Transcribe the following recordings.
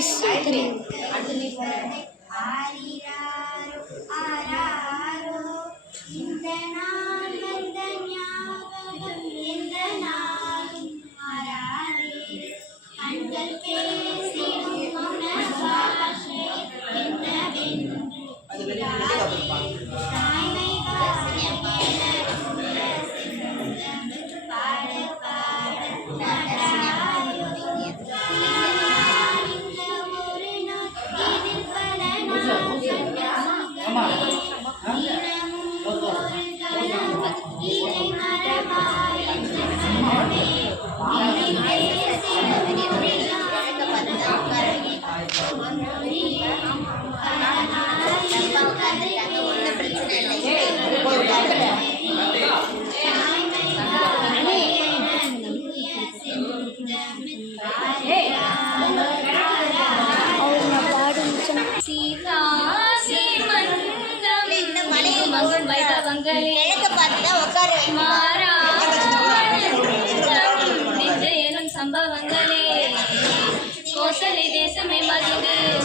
Miss ಆಯ್ತಾನೆ ಆರಿರಾರು ಆರಾರು சம்பவங்களே. Kosalai தேசமே மகிழ்ந்து.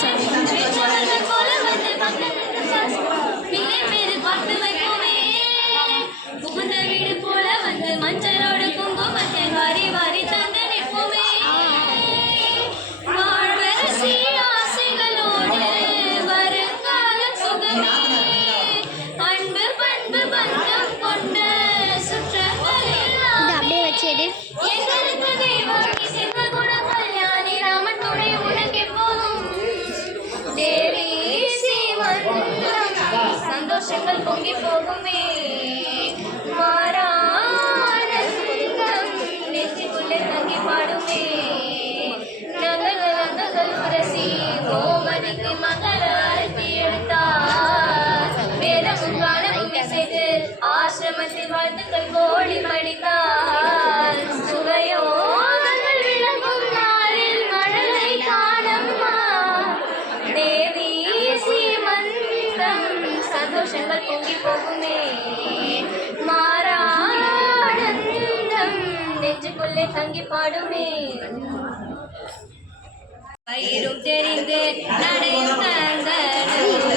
ちゃん குடும்பத்தில் வாழ்த்துக்கள் கோழி மடித்தார் சுவையோ விளக்கும் நாளில் மணலை காணம்மா. தேவி சீமந்தம் சந்தோஷங்கள் பொங்கி போகுமே. மாறானந்தம் நெஞ்சுக்குள்ளே தங்கி பாடுமே. வயிறும் தெரிந்து நடையும் தந்தனும்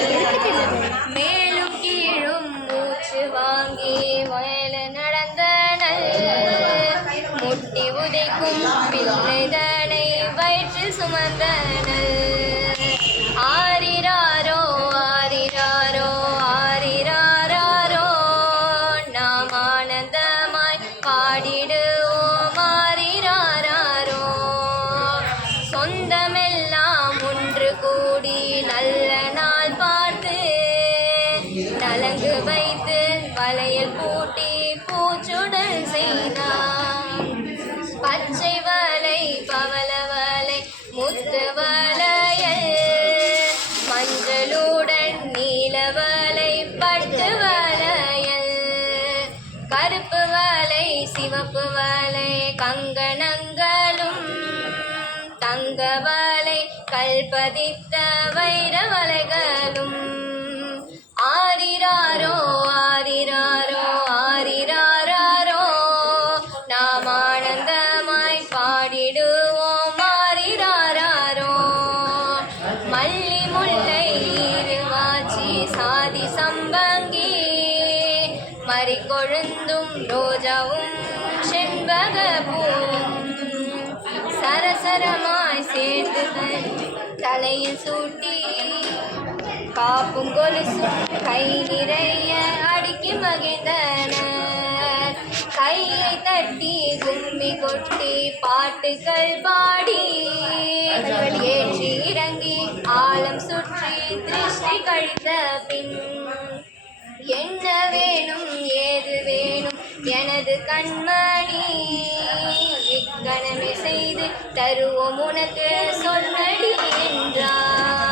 சொந்தமெல்லாம் ஒன்று கூடி நல்ல நாள் பார்த்து நலங்கு வைத்து வளையல் பூட்டி பூச்சுடல் செய்தான். பச்சை வலை பவள வலை முத்து வளையல் மஞ்சளுடன் நீல வலை பட்டு வளையல் கருப்பு வலை சிவப்பு வலை கல்பதித்த வைர வலைகளும் ஆரிராரோ ஆரிராரோ ஆரிராரோ நாம் ஆனந்தமாய் பாடிடுவோம் ஆரிராரோ மல்லி முல்லை இருவாச்சி சாதி சம்பங்கி மறிக்கொழுந்தும் ரோஜாவும் செண்பக பூவும் சரசரமாய் சேர்ந்து தலையில் சூட்டி காப்பும் கொலுசும் கை நிறைய அடுக்கி மகிழ்ந்தனர் கையை தட்டி கும்மி கொட்டி பாட்டுகள் பாடி ஏற்றி இறங்கி ஆழம் சுற்றி திருஷ்டி கழித்த பின் என்ன வேணும் ஏது வேணும் எனது கண்மணி இக்கணமே செய்து தருவோம் உனக்கு சொன்னடி என்றார்